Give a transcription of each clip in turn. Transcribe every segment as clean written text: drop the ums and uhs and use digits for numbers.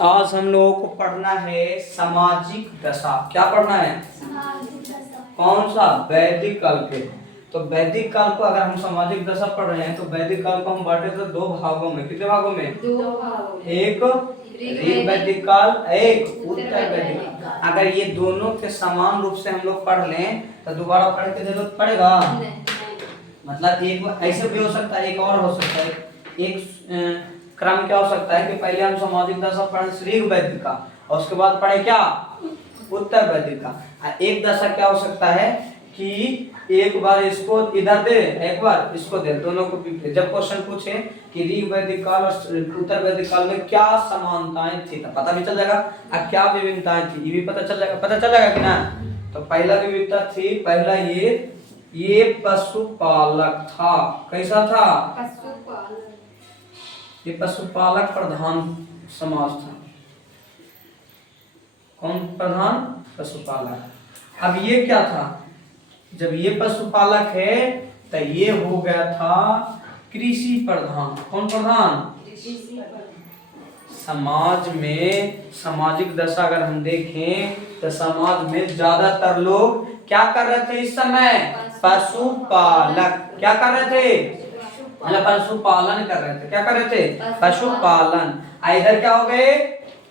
आज हम लोगों को पढ़ना है सामाजिक दशा। क्या पढ़ना है? कौन सा? वैदिक काल के। तो वैदिक काल को अगर हम सामाजिक दशा पढ़ रहे हैं तो वैदिक काल को हम बांटे तो दो भागों में। कितने भागों में? दो भागों में। एक ऋग वैदिक काल, एक उत्तर वैदिक काल। अगर ये दोनों के समान रूप से हम लोग पढ़ लें तो दोबारा पढ़ के जरूरत पड़ेगा? मतलब एक ऐसे भी हो सकता है, एक और हो सकता है। एक क्रम क्या हो सकता है कि पहले हम सामाजिक दशा पढ़े ऋग वैदिक का और उसके बाद पढ़े क्या? उत्तर वैदिक का। एक दशा क्या हो सकता है कि एक बार इसको इधर दे, एक बार इसको दे, दोनों को भी। जब क्वेश्चन पूछे कि ऋग वैदिक काल और उत्तर वैदिक काल में क्या समानताएं थी तो पता भी चल जाएगा, और क्या विभिन्नताएं थी ये भी पता चल जाएगा। पता चल जाएगा कि ना? तो पहला विविधता थी, पहला ये पशुपालक था। कैसा था? पशुपालक। ये पशुपालक प्रधान समाज था। कौन प्रधान? पशुपालक। अब ये क्या था? जब ये पशुपालक है तो ये हो गया था कृषि प्रधान। कौन प्रधान? समाज में सामाजिक दशा अगर हम देखें तो समाज में ज्यादातर लोग क्या कर रहे थे इस समय? पशुपालक। क्या कर रहे थे? मतलब पशुपालन कर रहे थे। क्या कर रहे थे? पशुपालन। इधर क्या हो गए?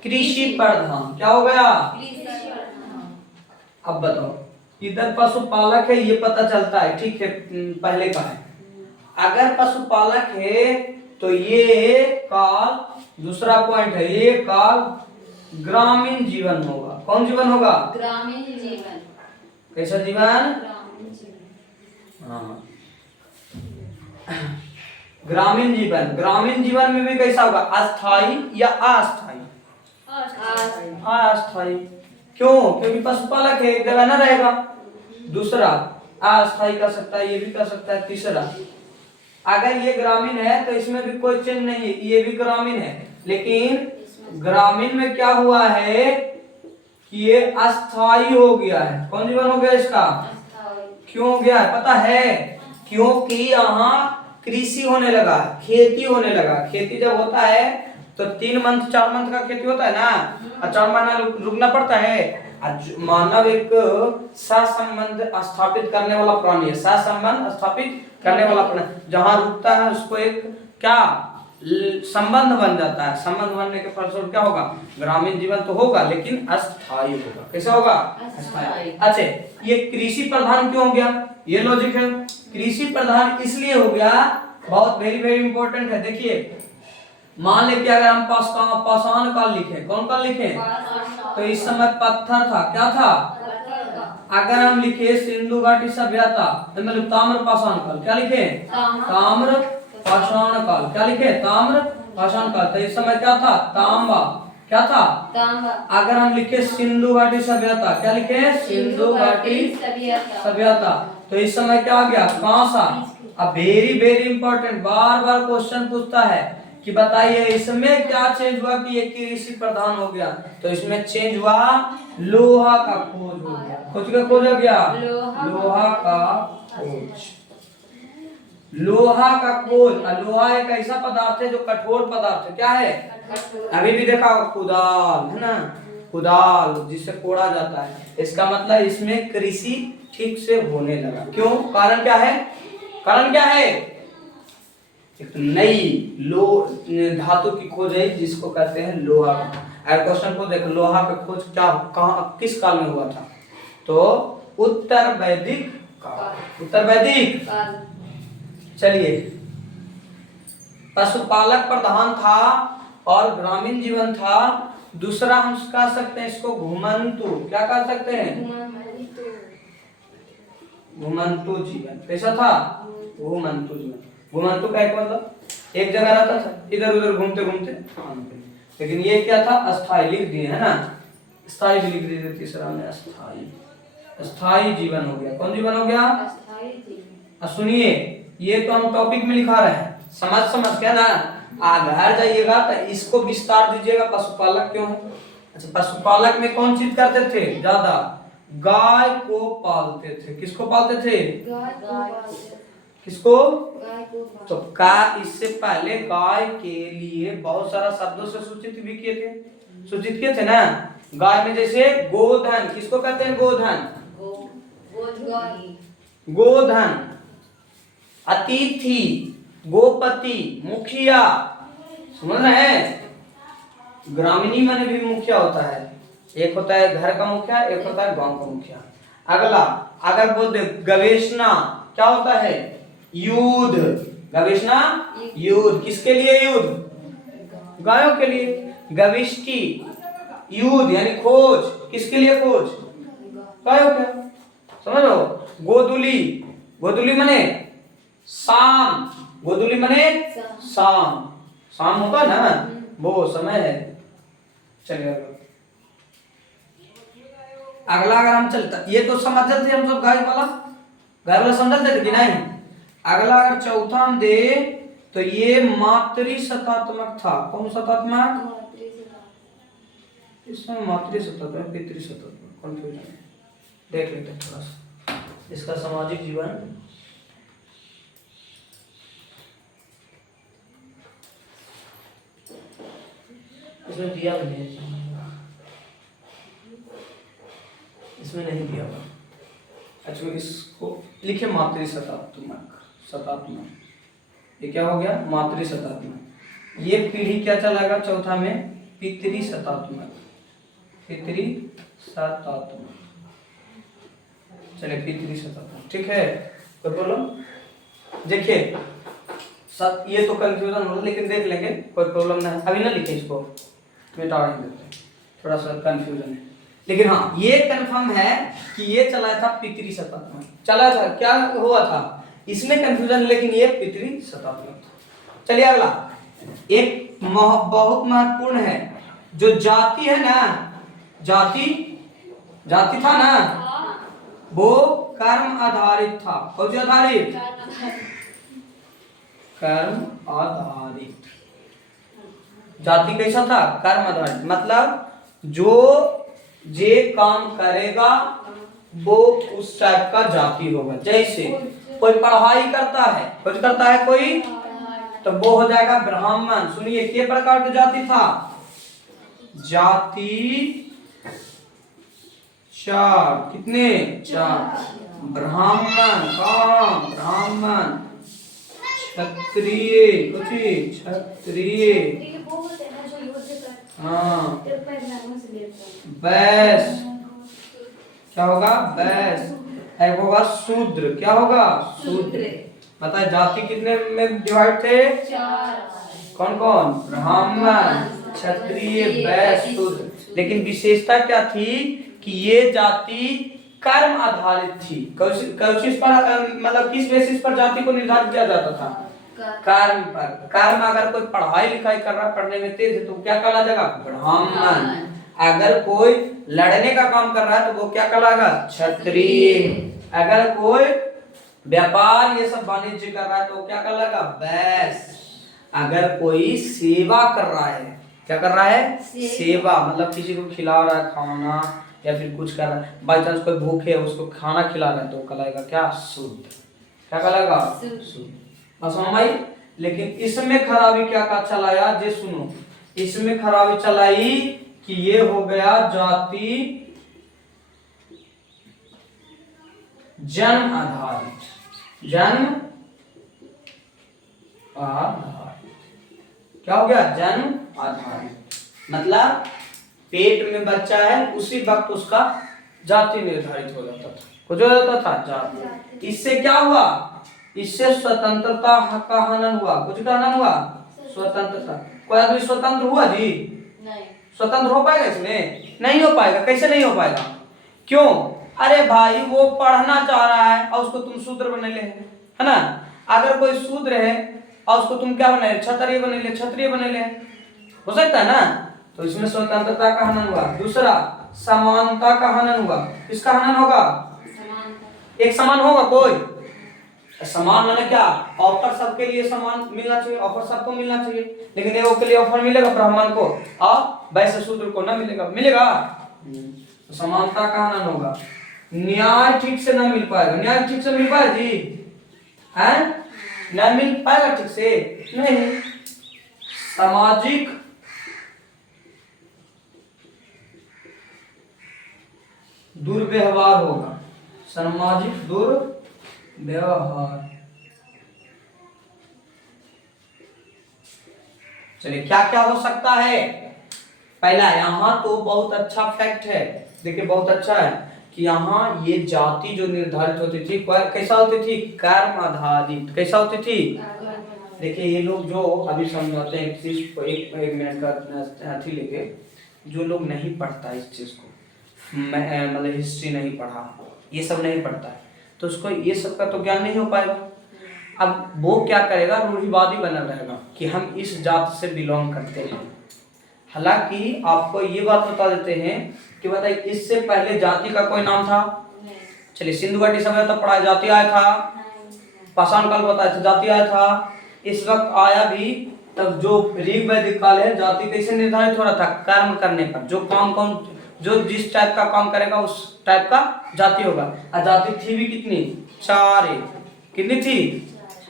कृषि प्रधान। क्या हो गया? अब बताओ, इधर पशुपालक है ये पता चलता है, ठीक है, पहले का है। अगर पशुपालक है तो ये काल, दूसरा पॉइंट है, ये काल ग्रामीण जीवन होगा। कौन जीवन होगा? ग्रामीण जीवन। कैसा जीवन? ग्रामीण जीवन। हाँ, ग्रामीण जीवन। ग्रामीण जीवन में भी कैसा होगा? अस्थाई या अस्थाई? अस्थाई। क्यों? क्योंकि पशुपालक है, एक जगह ना रहेगा। दूसरा अस्थाई कर सकता है, ये भी कर सकता है। तीसरा, अगर ये ग्रामीण है तो इसमें भी कोई चेंज नहीं है, ये भी ग्रामीण है, लेकिन ग्रामीण में क्या हुआ है कि ये अस्थाई हो गया है। कौन जीवन हो गया इसका? क्यों हो गया है पता है? क्योंकि यहाँ कृषि होने लगा, खेती होने लगा। खेती जब होता है तो 3 मंथ 4 मंथ का खेती होता है ना, और 4 महीना रुकना पड़ता है। मानव एक सहसंबंध स्थापित करने वाला प्राणी है। सहसंबंध स्थापित करने वाला प्राणी, जहां रुकता है उसको एक क्या संबंध बन जाता है। संबंध बनने के फलस्वरूप क्या होगा? ग्रामीण जीवन तो होगा लेकिन अस्थायी होगा। कैसा होगा? अस्थायी। अच्छा, ये कृषि प्रधान क्यों हो गया? ये लॉजिक है। कृषि प्रधान इसलिए हो गया, बहुत वेरी वेरी इंपॉर्टेंट है। देखिए, मान लें कि अगर हम पाषाण काल लिखे, कौन काल लिखे? तो इस समय पत्थर था। क्या था? अगर हम लिखे सिंधु घाटी सभ्यता, मतलब ताम्र पाषाण काल, क्या लिखे? ताम्र पाषाण काल। क्या लिखे? ताम्र पाषाण काल। तो इस समय क्या था? तांबा। क्या था? तांबा। अगर हम लिखे सिंधु घाटी सभ्यता, क्या लिखे? सिंधु घाटी सभ्यता। तो इस समय क्या आ गया? कांसा। अब वेरी वेरी इंपॉर्टेंट, बार बार क्वेश्चन पूछता है कि बताइए इसमें क्या चेंज हुआ कि ये कृषि प्रधान हो गया? तो इसमें चेंज हुआ, लोहा का खोज हो गया। खोज का खोज हो गया, लोहा का खोज। लोहा का खोज। लोहा एक ऐसा पदार्थ है जो कठोर पदार्थ है। क्या है? अभी भी देखा कुदाल है ना, कुदाल जिससे कोड़ा जाता है। इसका मतलब इसमें कृषि ठीक से होने लगा। क्यों? कारण क्या है? कारण क्या है? एक तो नई धातु की खोज है जिसको कहते हैं लोहा। अगर क्वेश्चन को देखो, लोहा का खोज क्या कहाँ किस काल में हुआ था? तो उत्तर वैदिक काल। उत्तर वैदिक। चलिए, पशुपालक प्रधान था और ग्रामीण जीवन था। दूसरा हम कह सकते हैं इसको घुमंतु। क्या कह सकते हैं? घुमंतु जीवन। कैसा था? घुमंतु जीवन। घुमंतु का एक मतलब एक जगह रहता था, इधर उधर घूमते घूमते। लेकिन ये क्या था? अस्थाई लिख दिए है ना, स्थायी भी लिख दिए। तीसरा में अस्थाई, अस्थाई जीवन हो गया। कौन जीवन हो गया? अस्थाई जीवन। सुनिए, ये तो हम टॉपिक में लिखा रहे हैं, समझ क्या ना। आधार जाइएगा तो इसको विस्तार दीजिएगा। पशुपालक क्यों है? अच्छा, पशुपालक में कौन चीज करते थे ज्यादा? गाय को पालते थे। किसको पालते थे? गाय। किसको? गाय को तो का इससे पहले गाय के लिए बहुत सारा शब्दों से सूचित भी किए थे, सूचित किए थे ना। गाय में जैसे गोधन, किसको कहते हैं गोधन? गो गाय गोधन, अतिथि, गोपति, मुखिया, समझ रहे हैं? ग्रामीणी माने भी मुखिया होता है, एक होता है घर का मुखिया, एक होता है गांव का मुखिया। अगला अगर बोल दे गवेषणा, क्या होता है? युद्ध। गवेषणा युद्ध, किसके लिए युद्ध? गायों के लिए। गविष्टि युद्ध यानी खोज, किसके लिए खोज? गायों के। समझ लो। गोधुली, गोधुली माने शाम, गोधुली माने शाम, शाम होता है ना, वो समय है। चलिए अगला अगर हम चलता, ये तो समझ थे हम सब, गाय वाला समझ थे कि नहीं? अगला अगर चौथा हम दे तो ये मातृशतात्मक था। कौन शतात्मक? इसमें मातृशतात्मक पितृशतात्मक कंफ्यूजन है, देख लेते हैं थोड़ा सा इसका सामाजिक जीवन। इसमें दिया भी नहीं है, इसमें नहीं दिया हुआ। अच्छा इसको लिखे मातृशतात्मक, शतात्मक, ये क्या हो गया? मातृशतात्मक। ये पीढ़ी क्या चलाएगा चौथा में? पितृशतात्मक, पितृशतात्मक। चलिए पितृशतात्मक, ठीक है। तो बोलो, देखिए ये तो कंफ्यूजन हो, लेकिन देख लेंगे, कोई प्रॉब्लम नहीं। अभी ना लिखे इसको, मिटा देते हैं, थोड़ा सा कंफ्यूजन है। लेकिन हाँ ये कंफर्म है कि ये चला था पितृशतात्मक, चला था, क्या हुआ था इसमें कंफ्यूजन, लेकिन ये पितृशतात्मक था। चलिए अगला एक बहुत महत्वपूर्ण है, जो जाति है ना, जाति, जाति था ना, वो कर्म आधारित था। कौन सी आधारित? कर्म आधारित। जाति कैसा था? कर्म आधारित, मतलब जो जे काम करेगा वो उस टाइप का जाति होगा। जैसे कोई पढ़ाई करता है, कुछ करता है कोई, तो वो हो जाएगा ब्राह्मण। सुनिए कितने प्रकार की जाति था? जाति चार, कितने? चार। ब्राह्मण, कौन? ब्राह्मण, क्षत्रिय, कुछ क्षत्रिय, हाँ, वैश्य, क्या होगा? वैश्य। एक होगा शूद्र, क्या होगा? शूद्र। बताए जाति कितने में डिवाइड थे? कौन कौन? ब्राह्मण, क्षत्रिय, वैश्य, शूद्र। लेकिन विशेषता क्या थी कि ये जाति कर्म आधारित थी। किस पर, मतलब किस बेसिस पर जाति को निर्धारित किया जाता था? कर्म पर। कर्म, अगर कोई पढ़ाई लिखाई कर रहा है, पढ़ने में तेज है, तो क्या कहला जाएगा? ब्राह्मण। अगर कोई लड़ने का काम कर रहा है तो वो क्या कहलाएगा? क्षत्रिय। अगर कोई व्यापार ये सब वाणिज्य कर रहा है तो क्या कहलाएगा? वैश्य। अगर कोई सेवा कर रहा है, क्या कर रहा है? सेवा, मतलब किसी को खिला रहा है खाना या फिर कुछ कर रहा है, बाई चांस कोई भूखे है उसको खाना खिला रहा है, तो कहलाएगा क्या? शुद्ध। क्या कहलाएगा? शुद्ध। बस हमारी। लेकिन इसमें खराबी क्या का चलाया, जे सुनो, इसमें खराबी चलाई कि ये हो गया जाति जन्म आधारित। जन्म आधारित, क्या हो गया? जन्म आधारित, मतलब पेट में बच्चा है उसी वक्त उसका जाति निर्धारित हो जाता था। कुछ हो जाता था जाति। इससे क्या हुआ? इससे स्वतंत्रता का हनन हुआ। कुछ का हनन हुआ? स्वतंत्रता। कोई आदमी स्वतंत्र हुआ जी? नहीं। स्वतंत्र हो पाएगा इसमें? नहीं हो पाएगा। कैसे नहीं हो पाएगा? क्यों? अरे भाई वो पढ़ना चाह रहा है और उसको तुम शूद्र बने ले, है ना। अगर कोई शूद्र है और उसको तुम क्या बने? क्षत्रिय बने ले, क्षत्रिय बने ले, हो सकता है ना। तो इसमें स्वतंत्रता का हनन हुआ। दूसरा समानता का हनन हुआ। किसका हनन होगा? एक समान होगा कोई? समान माने क्या? ऑफर सबके लिए समान मिलना चाहिए, ऑफर सबको मिलना चाहिए। लेकिन एगो के लिए ऑफर मिलेगा ब्राह्मण को और वैश्य शूद्र को ना मिलेगा? मिलेगा? तो समानता का हनन होगा। न्याय ठीक से ना मिल पाएगा। न्याय ठीक से मिल पाएगा जी? है, नहीं मिल पाएगा ठीक से, नहीं। सामाजिक दुर्व्यवहार होगा, सामाजिक दुर्व्यवहार। चलिए क्या क्या हो सकता है। पहला, यहाँ तो बहुत अच्छा फैक्ट है, देखिए बहुत अच्छा है कि यहाँ ये जाति जो निर्धारित होती थी कैसा होती थी, कर्म आधारित। कैसा होती थी, देखिए ये लोग जो अभी समझाते हैं इस चीज को, एक मिनट का अथी लेके, जो लोग नहीं पढ़ता इस चीज को, मतलब हिस्ट्री नहीं पढ़ा, ये सब नहीं पढ़ता है, तो उसको ये सब का तो ज्ञान नहीं हो पाएगा। अब वो क्या करेगा, रूढ़िवादी बना रहेगा कि हम इस जात से बिलोंग करते हैं। हालांकि आपको ये बात बता देते हैं कि बताइए इससे पहले जाति का कोई नाम था, चलिए सिंधु घाटी समय तक पढ़ा जाति आया था, पाषाण काल बताया था जाति आया था, इस वक्त आया भी। तब जो ऋग वैदिक काल है, जाति कैसे निर्धारित हो रहा था, कर्म करने पर, जो काम कौन जो जिस टाइप का काम करेगा उस टाइप का जाति होगा। और जाति थी भी कितनी, 4। कितनी थी,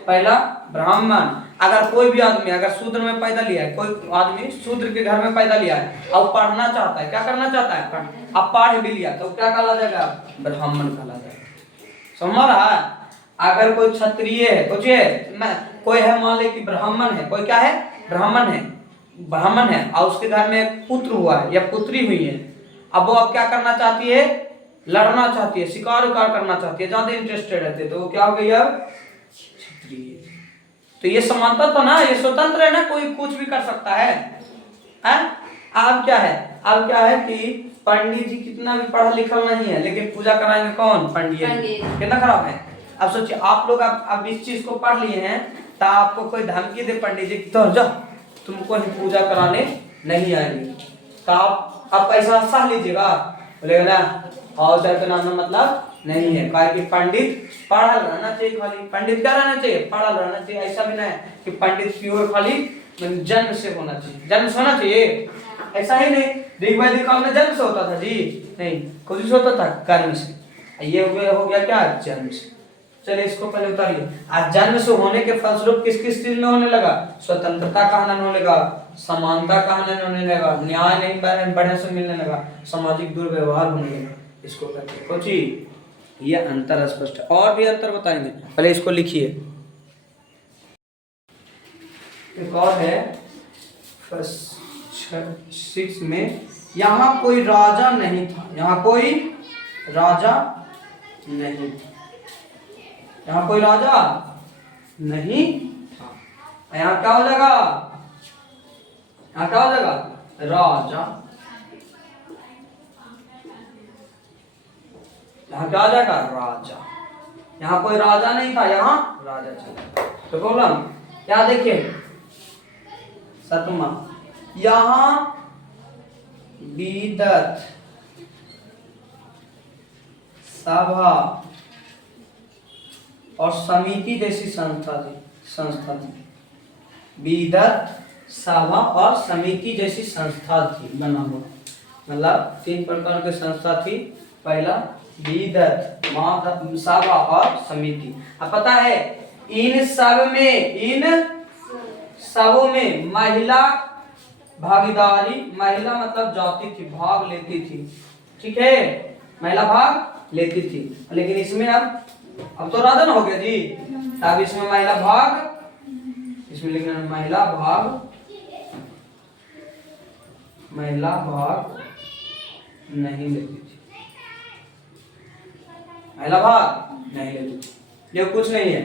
पहला ब्राह्मण। अगर कोई भी आदमी अगर शूद्र में पैदा लिया है, कोई आदमी शूद्र के घर में पैदा लिया है और पढ़ना चाहता है, क्या करना चाहता है, अब पढ़ भी लिया तो क्या कहला जाएगा, ब्राह्मण कहला जाएगा। समझ रहा है। अगर कोई क्षत्रिय है, कोई है मान ले कि ब्राह्मण है, कोई क्या है, ब्राह्मण है और उसके घर में एक पुत्र हुआ है या पुत्री हुई है, अब वो अब क्या करना चाहती है, लड़ना चाहती है, शिकार उकार करना चाहती है, ज्यादा इंटरेस्टेड रहती है, तो वो क्या हो गई अब, क्षत्रिय। तो ये समानता तो ना, ये स्वतंत्र है ना, कोई कुछ भी कर सकता है। अब क्या है कि पंडित जी कितना भी पढ़ा लिखा नहीं है, लेकिन पूजा कराएंगे कौन, पंडित। कितना खराब है। अब सोचिए आप लोग अब इस चीज को पढ़ लिए हैं, तो आपको कोई धमकी दे पंडित जी तो जा तुमको ही पूजा कराने नहीं आएंगे, तो आप पैसा सह लीजिएगा, बोलेगा ना और जाए तो नाम मतलब नहीं है। कहा कि पंडित पढ़ा रहना चाहिए, खाली पंडित क्या रहना चाहिए, पढ़ा रहना चाहिए। ऐसा भी नहीं है कि पंडित प्योर खाली जन्म से होना चाहिए, जन्म से होना चाहिए, ऐसा ही नहीं। ऋग वैदिक काल में जन्म से होता था जी, नहीं, खुद से होता था, कर्म से। ये हो गया क्या, जन्म से। चलिए इसको पहले उतारिए। आज जन्म से होने के फलस्वरूप किस किस चीज में होने लगा, स्वतंत्रता का हनन होने लगा, समानता का हनन होने लगा, न्याय नहीं बढ़िया से मिलने लगा, सामाजिक दुर्व्यवहार होने लगा। इसको करके कोची ये अंतर स्पष्ट है। और भी अंतर बताएंगे, पहले इसको लिखिए। एक और है 6 में, यहाँ कोई राजा नहीं था, यहाँ कोई राजा नहीं, यहाँ कोई राजा नहीं था। यहाँ क्या हो जाएगा, यहाँ क्या हो जाएगा, राजा। यहाँ क्या आ जाएगा, राजा। यहाँ कोई राजा नहीं था, यहाँ राजा चला। तो प्रॉब्लम क्या, देखिए 7वां, यहाँ विदत सभा और समिति जैसी संस्था थी। विदत सभा और समिति जैसी संस्था थी बना हुआ, मतलब 3 प्रकार की संस्था थी। पहला विदत सभा और समिति। अब पता है इन सबों में महिला भागीदारी, महिला मतलब जाती थी, भाग लेती थी, ठीक है, महिला भाग लेती थी। लेकिन इसमें अब तो राजन हो गया जी, अब इसमें महिला भाग, इसमें लिखना महिला भाग नहीं लेती थी, महिला भाग नहीं लेती थी। ये कुछ नहीं है।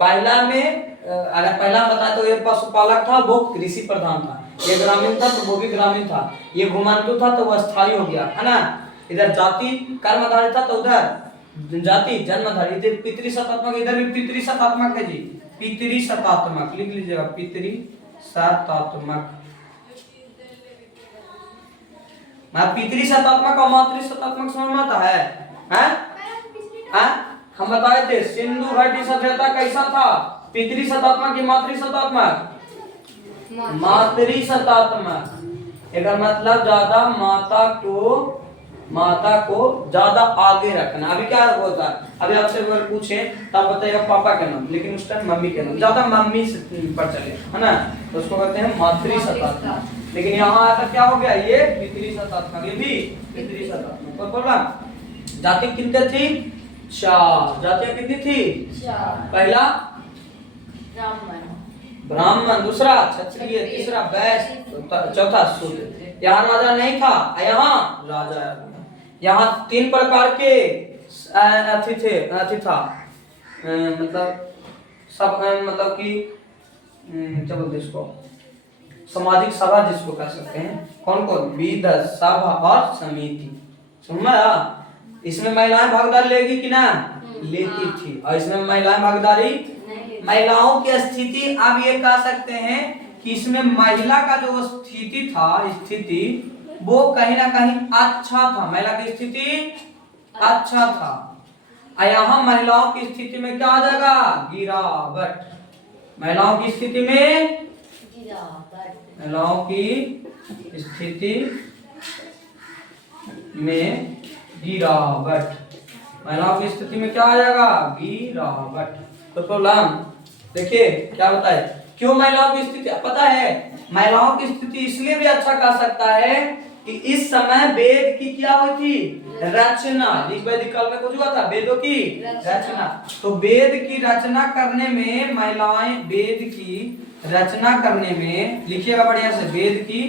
पहला में अगर पहला बता तो ये पशुपालक था, वो कृषि प्रधान था। ये ग्रामीण था तो वो भी ग्रामीण था। ये घुमांतु था तो वो स्थायी हो गया, है ना। इधर जाति कर्म आधारित था तो उधर जाति जन्म आधारित। इधर पितृसत्तात्मक, इधर भी पितृसत्तात्मक है जी, पितृसत्तात्मक लिख लीजिएगा, पितृसत्तात्मक। पितृसत्तात्मक और मातृसत्तात्मक समझ में आता है, हैं? हम बताए थे सिंधु घाटी सभ्यता कैसा था, पितृसत्तात्मक की मातृसत्तात्मक, मातृसत्तात्मक। इसका मतलब ज्यादा माता को माता को ज्यादा आगे रखना। अभी क्या होता है, अभी आपसे अगर पूछे तो आप बताइएगा पापा का नाम, लेकिन उस टाइम मम्मी के नाम, ज्यादा मम्मी से पर चले, है ना, तो उसको कहते हैं मातृसत्तात्मक। लेकिन यहाँ आता क्या हो गया, ये पितृसत्तात्मक, ये भी पितृसत्तात्मक। तो बोला जाति कितने थी, 4 जातियां कितनी थी, 4 पहला ब्राह्मण ब्राह्मण, दूसरा क्षत्रिय, तीसरा वैश्य, चौथा शूद्र। यहाँ राजा नहीं था, यहाँ राजा है। यहाँ 3 प्रकार के अति था, मतलब सब, मतलब कि क्या बोलते इसको, सामाजिक सभा जिसको कह सकते हैं। कौन कौन, विध, सभा और समिति। समझा, इसमें महिलाएं भागीदारी लेगी कि ना, लेती थी। और इसमें महिलाएं भागीदारी, महिलाओं की स्थिति, आप ये कह सकते हैं कि इसमें महिला का जो स्थिति था, स्थिति वो कहीं ना कहीं अच्छा था, महिला की स्थिति अच्छा था। और यहाँ महिलाओं की स्थिति में क्या आ जाएगा, गिरावट। महिलाओं की स्थिति में, महिलाओं की स्थिति में गिरावट, महिलाओं की स्थिति में क्या आ जाएगा, गिरावट। तो प्रॉब्लम देखिए क्या होता है, क्यों महिलाओं की स्थिति, पता है महिलाओं की स्थिति इसलिए भी अच्छा कह सकता है कि इस समय वेद की क्या हुई थी, रचना। वैदिक काल में कुछ हुआ था, वेदों की रचना। तो वेद की रचना करने में महिलाएं, वेद की रचना करने में, लिखिएगा बढ़िया से, वेद की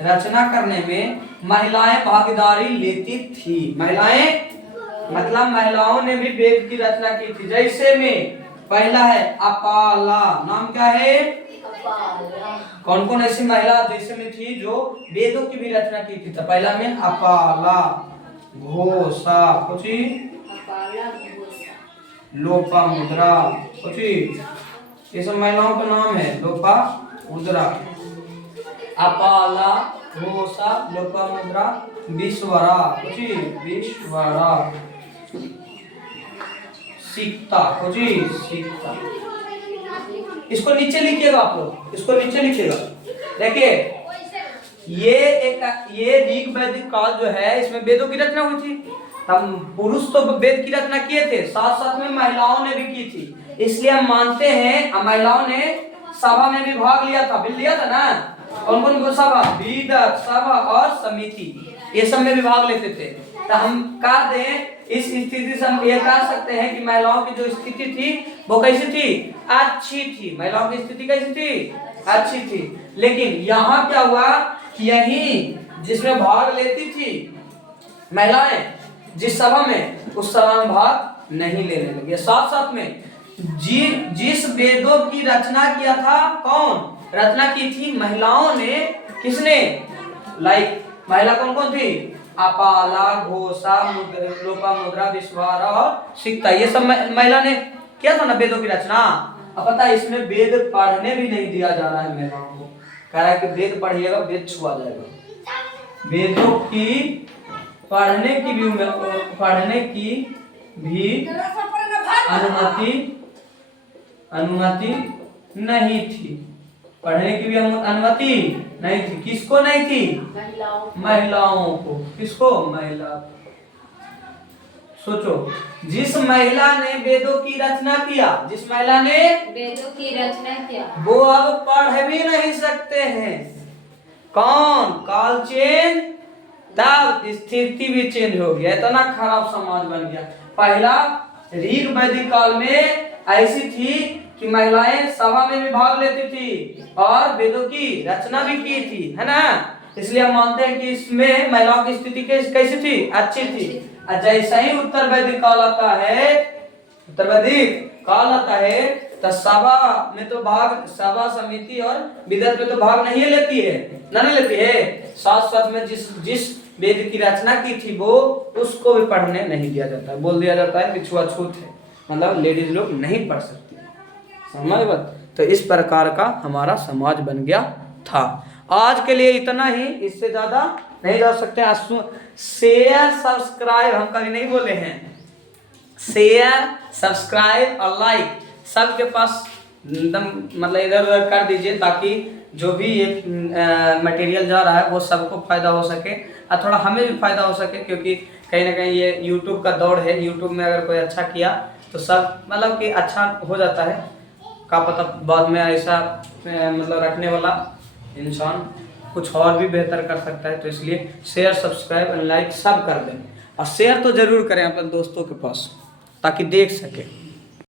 रचना करने में महिलाएं भागीदारी लेती थी। महिलाएं मतलब महिलाओं ने भी वेद की रचना की थी। जैसे में पहला है अपाला, नाम क्या है, कौन कौन ऐसी महिला जैसे में थी जो वेदों की भी रचना की थी। तो पहला में अपाला, घोषा, कुछ लोपामुद्रा, कुछ ये सब महिलाओं का नाम है, लोपामुद्रा, अपाला, घोषा, लोपामुद्रा, विश्वरा, कुछ विश्वरा, सीता, कुछ सीता। इसको नीचे लिखिएगा आप लोग, इसको नीचे लिखिएगा। देखिए ये ऋग वैदिक काल जो है, इसमें वेदों की रचना हुई थी। हम पुरुष तो वेद की रचना किए थे, साथ साथ में महिलाओं ने भी की थी। इसलिए हम मानते हैं महिलाओं ने सभा में भी भाग लिया था, बिल लिया था ना। कौन कौन सभा, विद, सभा और समिति, ये सब में भी भाग लेते थे। तो हम कह दें इस स्थिति से हम ये कह सकते हैं कि महिलाओं की जो स्थिति थी वो कैसी थी, अच्छी थी। महिलाओं की स्थिति कैसी थी, अच्छी थी। लेकिन यहाँ क्या हुआ कि यही जिसमें भाग लेती थी महिलाएं, जिस सभा में, उस सभा में भाग नहीं लेने लगे। साथ साथ में जिस वेदों की रचना किया था, कौन रचना की थी, महिलाओं ने। किसने, लाइक महिला कौन कौन थी, अपाला, घोषा, लोपामुद्रा, विश्वारा और सीता, ये सब महिला ने किया था ना वेदों की रचना। अब पता है इसमें वेद पढ़ने भी नहीं दिया जा रहा है महिलाओं को, कह रहा है कि वेद पढ़िएगा वेद छुआ जाएगा। वेदों की पढ़ने की भी अनुमति नहीं थी, पढ़ने की भी अनुमति नहीं थी। किसको नहीं थी, महिलाओं को। किसको, महिला। सोचो, जिस महिला ने वेदों की रचना किया, जिस महिला ने वेदों की रचना किया, वो अब पढ़ भी नहीं सकते हैं। कौन, काल चेंज, तब स्थिति भी चेंज हो गया, इतना खराब समाज बन गया। पहला ऋग वैदिक काल में ऐसी थी कि महिलाएं सभा में भी भाग लेती थी और वेदों की रचना भी की थी, है ना। इसलिए हम मानते हैं कि इसमें महिलाओं की स्थिति कैसी थी, अच्छी थी। जैसा ही उत्तर वैदिक काल आता है, उत्तर वैदिक काल आता है, तो सभा में तो भाग, सभा, समिति और विदत में तो भाग नहीं लेती है, नहीं लेती है। साथ साथ में जिस वेद की रचना की थी वो, उसको भी पढ़ने नहीं दिया जाता, बोल दिया जाता है कि छुआछूत है, मतलब लेडीज लोग नहीं पढ़ सकती। समझ बात। तो इस प्रकार का हमारा समाज बन गया था। आज के लिए इतना ही, इससे ज्यादा नहीं जा सकते। शेयर सब्सक्राइब हम कभी नहीं बोले हैं, शेयर सब्सक्राइब और लाइक सबके पास एकदम मतलब इधर उधर कर दीजिए, ताकि जो भी ये मटेरियल जा रहा है वो सबको फायदा हो सके और थोड़ा हमें भी फायदा हो सके, क्योंकि कहीं ना कहीं ये यूट्यूब का दौर है। यूट्यूब में अगर कोई अच्छा किया तो सब मतलब कि अच्छा हो जाता है, का पता बाद में ऐसा मतलब रखने वाला इंसान कुछ और भी बेहतर कर सकता है। तो इसलिए शेयर, सब्सक्राइब और लाइक सब कर दें, और शेयर तो ज़रूर करें अपने दोस्तों के पास ताकि देख सके।